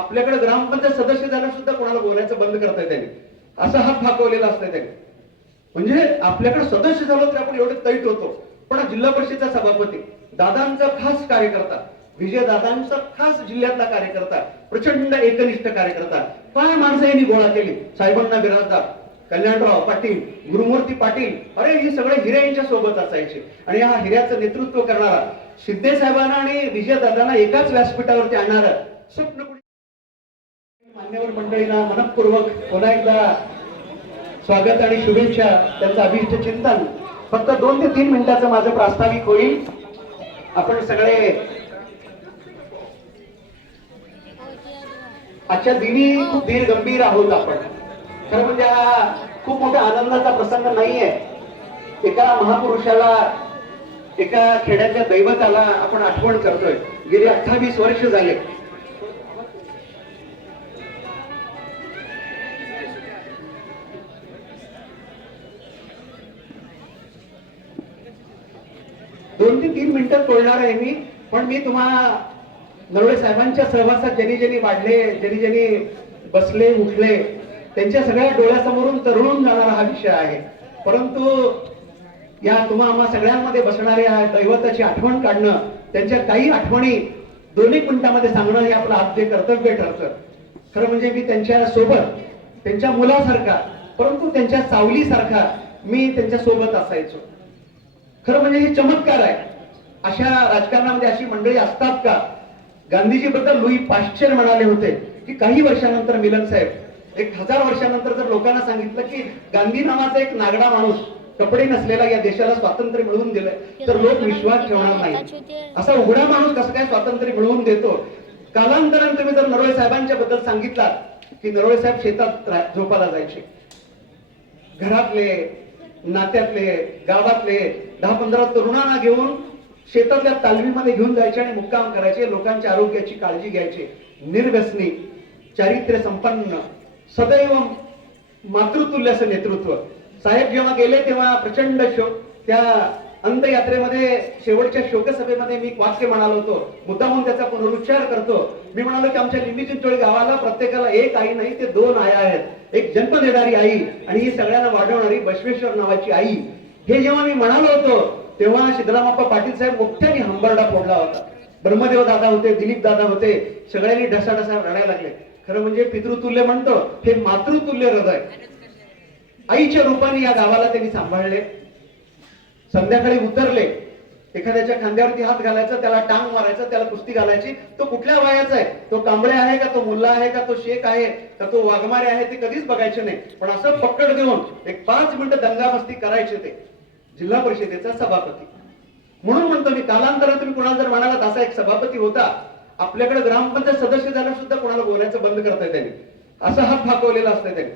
आपल्याकडे ग्रामपंचायत सदस्य झाला सुद्धा कोणाला बोलायचं बंद करताय त्यांनी असा हा फाकवलेला असतंय त्यांनी म्हणजे आपल्याकडे सदस्य झालो तर आपण एवढे तैट होतो. पण जिल्हा परिषदचा सभापती दादांचा खास कार्यकर्ता विजय दादांचा खास जिल्ह्यातला कार्यकर्ता प्रचंड एकनिष्ठ कार्यकर्ता काय माणसं यांनी गोळा केली. साहेबांना बिराजदार कल्याणराव पाटील गुरुमूर्ती पाटील अरे हे सगळे हिरे यांच्या सोबत असायचे. आणि हा हिऱ्याचं नेतृत्व करणारा शिंदे साहेबांना आणि विजय दादांना एकाच व्यासपीठावरती आणणारा स्वप्न मान्यवर मंडळीला मनपूर्वक पुन्हा एकदा स्वागत आणि शुभेच्छा. त्यांचं अभिष्ट चिंतन फक्त दोन ते तीन मिनिटाचं माझं प्रास्ताविक होईल. आपण सगळे आजच्या दिनी खूप धीर गंभीर आहोत आपण. खरं म्हणजे हा खूप मोठा आनंदाचा प्रसंग नाहीये. एका महापुरुषाला एका खेड्याच्या दैवताला आपण आठवण करतोय. गेली अठ्ठावीस वर्ष झाले. दोन ते तीन मिनिटं बोलणार आहे मी पण मी तुम्हाला नवळे साहेबांच्या सहवासात ज्यांनी ज्यांनी वाढले ज्यांनी ज्यांनी बसले उठले त्यांच्या सगळ्या डोळ्यासमोरून तरुण जाणारा हा विषय आहे. परंतु या तुम्हा आम्हा सगळ्यांमध्ये बसणाऱ्या दैवताची आठवण काढणं त्यांच्या काही आठवणी दोन्ही मिनिटांमध्ये सांगणं हे आपलं आद्य कर्तव्य ठरतं. खरं म्हणजे मी त्यांच्यासोबत त्यांच्या मुलासारखा परंतु त्यांच्या सावलीसारखा मी त्यांच्यासोबत असायचो. खरं म्हणजे हे चमत्कार आहे. अशा राजकारणामध्ये अशी मंडळी असतात का? गांधीजी बद्दल लुई पाश्चर म्हणाले होते की काही वर्षानंतर मिलन साहेब एक हजार वर्षानंतर जर लोकांना सांगितलं की गांधी नावाचा एक नागडा माणूस कपडे नसलेला या देशाला स्वातंत्र्य मिळवून दिलंय तर लोक विश्वास ठेवणार नाही. असा उघडा माणूस कसं काय स्वातंत्र्य मिळवून देतो? कालांतराने तुम्ही जर नरोळे साहेबांच्या बद्दल सांगितलात की नरोळे साहेब शेतात झोपायला जायचे. घरातले नात्यातले गावातले दहा पंधरा तरुणांना घेऊन शेतातल्या तालमीमध्ये घेऊन जायचे आणि मुक्काम करायचे लोकांच्या आरोग्याची काळजी घ्यायची. निर्व्यसनी चारित्र्य संपन्न सदैव मातृतुल्य असं नेतृत्व. साहेब जेव्हा गेले तेव्हा प्रचंड शो त्या अंतयात्रेमध्ये शेवटच्या शोकसभेमध्ये मी एक वाक्य म्हणालो होतो. मुद्दामून त्याचा पुनरुच्चार करतो. मी म्हणालो की आमच्या लिंबी चिंचोळी गावाला प्रत्येकाला एक आई नाही ते दोन आया आहेत. एक जन्म देणारी आई आणि ही सगळ्यांना वाढवणारी बसवेश्वर नावाची आई. हे जेव्हा मी म्हणालो होतो तेव्हा सिद्धरामप्पा पाटील साहेब मोठ्याने हंबरडा फोडला होता. ब्रह्मदेव दादा होते दिलीप दादा होते सगळ्यांनी ढसाढसा रडायला लागले. खरं म्हणजे पितृतुल्य म्हणतो हे मातृतुल्य हृदय. आईच्या रूपाने या गावाला त्यांनी सांभाळले. संध्याकाळी उतरले एखाद्याच्या खांद्यावरती हात घालायचा त्याला टांग मारायचा त्याला कुस्ती घालायची तो कुठल्या वयाचा आहे? तो कांबळे आहे का तो मुल्ला आहे का तो शेख आहे का तो वाघमारे आहे ते कधीच बघायचे नाही. पण असं पकड देऊन एक पाच मिनिटं दंगामस्ती करायचे ते जिल्हा परिषदेचा सभापती. म्हणून म्हणतो मी कालांतरात तुम्ही कोणाला जर म्हणालात असा एक सभापती होता. आपल्याकडे ग्रामपंचायत सदस्य झाला सुद्धा कोणाला बोलायचं बंद करताय त्यांनी. असा हात फाकवलेला असतंय त्यांनी.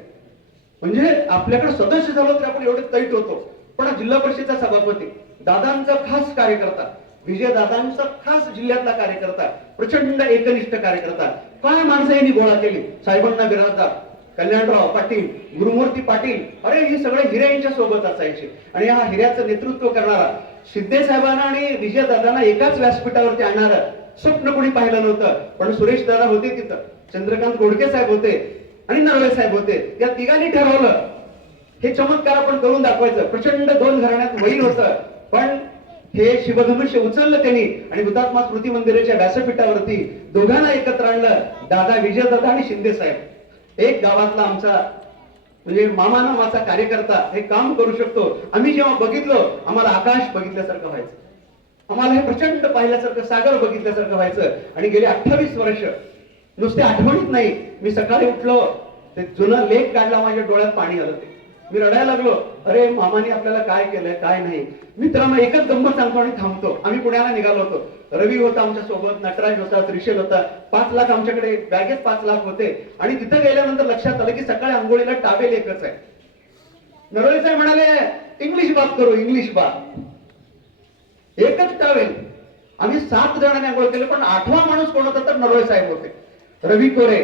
म्हणजे आपल्याकडे सदस्य झालो तर आपण एवढे तैट होतो. पण जिल्हा परिषदेचा सभापती दादांचा खास कार्यकर्ता विजय दादांचा खास जिल्ह्यातला कार्यकर्ता प्रचंड एकनिष्ठ कार्यकर्ता काय माणसं यांनी गोळा केली? साहेबांना बिराजदार कल्याणराव पाटील गुरुमूर्ती पाटील अरे हे सगळे हिरे यांच्या सोबत असायचे. आणि हा हिऱ्याचं नेतृत्व करणारा सिद्धे साहेबांना आणि विजय दादांना एकाच व्यासपीठावरती आणणारा स्वप्न कोणी पाहिलं नव्हतं. पण सुरेश दादा होते तिथं चंद्रकांत गोडके साहेब होते आणि नरवे साहेब होते. या तिघांनी ठरवलं हे चमत्कार आपण करून दाखवायचं. प्रचंड दोन घराण्यात वैन होतं. पण हे शिवधनुष्य उचललं त्यांनी आणि हुतात्मा स्मृती मंदिराच्या व्यासपीठावरती दोघांना एकत्र आणलं. दादा विजय दादा आणि शिंदे साहेब. एक गावातला आमचा म्हणजे मामा नावाचा कार्यकर्ता हे काम करू शकतो. आम्ही जेव्हा बघितलो आम्हाला आकाश बघितल्यासारखं व्हायचं. आम्हाला हे प्रचंड पाहिल्यासारखं सागर बघितल्यासारखं व्हायचं. आणि गेले अठ्ठावीस वर्ष. नुसते आठवणीत नाही. मी सकाळी उठलो ते जुनं लेख काढला माझ्या डोळ्यात पाणी आलं ते. मी रडायला लागलो. अरे मामाने आपल्याला काय केलंय काय नाही? मित्रांनो एकच गंमत सांगतो आणि थांबतो. आम्ही पुण्याला निघालो होतो. रवी होता आमच्यासोबत नटराज होता त्रिशेल होता. पाच लाख आमच्याकडे बॅगेत पाच लाख होते. आणि तिथं गेल्यानंतर लक्षात आलं की सकाळी आंघोळीला टावेल एकच आहे. नरवळे साहेब म्हणाले इंग्लिश बात करू इंग्लिश बात. एकच टावेल. आम्ही सात जणांनी आंघोळ केले पण आठवा माणूस कोण होता तर नरवळे साहेब होते. रवी कोरे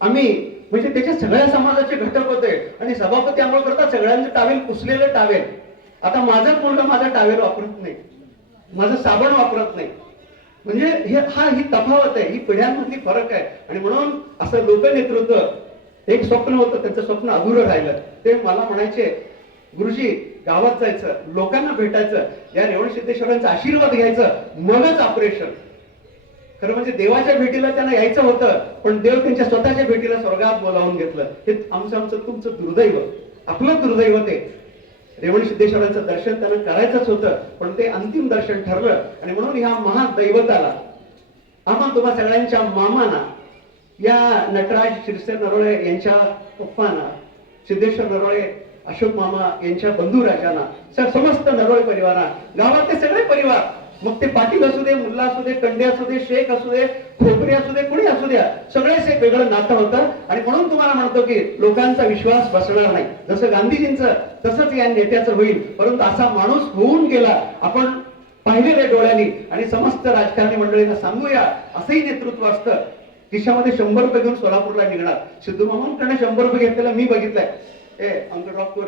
आम्ही म्हणजे त्याच्या सगळ्या समाजाचे घटक होते. आणि सभापती आंघोळ करता सगळ्यांचे टावेल पुसलेले टावेल. आता माझाच मुलगा माझा टावेल वापरत नाही. माझं साबण वापरत नाही. म्हणजे हे हा ही तफावत आहे. ही पिढ्यांमधली फरक आहे. आणि म्हणून असं लोकनेतृत्व एक स्वप्न होतं त्यांचं स्वप्न अधुरं राहिलं. ते मला म्हणायचे गुरुजी गावात जायचं लोकांना भेटायचं या रेवण सिद्धेश्वरांचा आशीर्वाद घ्यायचं मगच ऑपरेशन खरं म्हणजे देवाच्या भेटीला त्यांना यायचं होतं पण देव त्यांच्या स्वतःच्या भेटीला स्वर्गात बोलावून घेतलं. हे आमचं आमचं तुमचं दुर्दैव. आपलं दुर्दैव ते. रेवण सिद्धेश्वरांचं दर्शन त्यांना करायचंच होतं पण ते अंतिम दर्शन ठरलं. आणि म्हणून ह्या महादैवताला आम्हा तुम्हा सगळ्यांच्या मामाना या नटराज शिरसे नरोळे यांच्या पप्पाना सिद्धेश्वर नरोळे अशोक मामा यांच्या बंधू राजाना समस्त नरोळे परिवारा गावातले सगळे परिवार मग ते पाटील असू दे मुल्ला असू दे कंडे असू दे शेख असू दे खोपरी असू दे कुणी असू द्या सगळेच एक वेगळं नातं होतं. आणि म्हणून तुम्हाला म्हणतो की लोकांचा विश्वास बसणार नाही. जसं गांधीजींचं तसंच या नेत्याचं होईल. परंतु असा माणूस होऊन गेला आपण पाहिलेल्या डोळ्यांनी. आणि समस्त राजकारणी मंडळींना सांगूया असंही नेतृत्व असतं. खिशामध्ये शंभर रुपये घेऊन सोलापूरला निघणार. सिद्धू मामांकडे शंभर रुपये घेतलेला मी बघितलंय. ए अंक ड्रॉप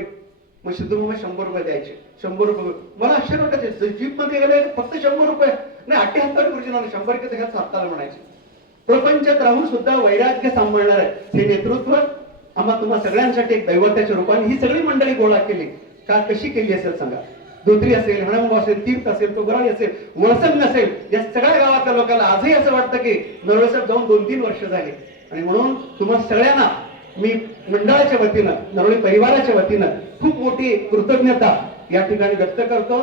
मग सिद्धू मामा शंभर रुपये द्यायचे. शंभर रुपये. मला आश्चर्य वाटायचे जीपमध्ये गेले फक्त शंभर रुपये. नाही अठ्ठ्याहत्तर गुरुजी शंभर किती ह्याच हाताला म्हणायचे. प्रपंचात राहून सुद्धा वैराग्य सांभाळणार आहे हे नेतृत्व आम्हा तुम्हा सगळ्यांसाठी एक दैवताच्या रूपाने ही सगळी मंडळी गोळा केली. का कशी केली असेल सांगा. धोत्री असेल हणंब असेल तीर्थ असेल तोगराळी असेल वळसंग असेल या सगळ्या गावातल्या लोकांना आजही असं वाटतं की नरवळसाहेब जाऊन दोन तीन वर्ष झाले. आणि म्हणून तुम्हा सगळ्यांना मी मंडळाच्या वतीनं नरोळी परिवाराच्या वतीनं खूप मोठी कृतज्ञता या ठिकाणी व्यक्त करतो.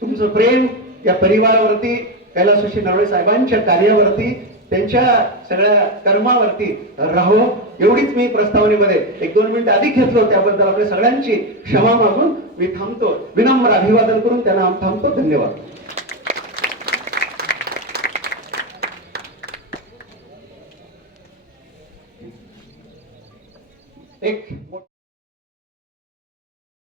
तुमचं प्रेम या परिवारावरती कैलासोशी नरोळे साहेबांच्या कार्यावरती त्यांच्या सगळ्या कर्मावरती राहो. एवढीच मी प्रस्तावनेमध्ये एक दोन मिनिटं अधिक घेतलो त्याबद्दल आपल्या सगळ्यांची क्षमा मागून मी थांबतो. विनम्र अभिवादन करून त्यांना थांबतो. धन्यवाद. एक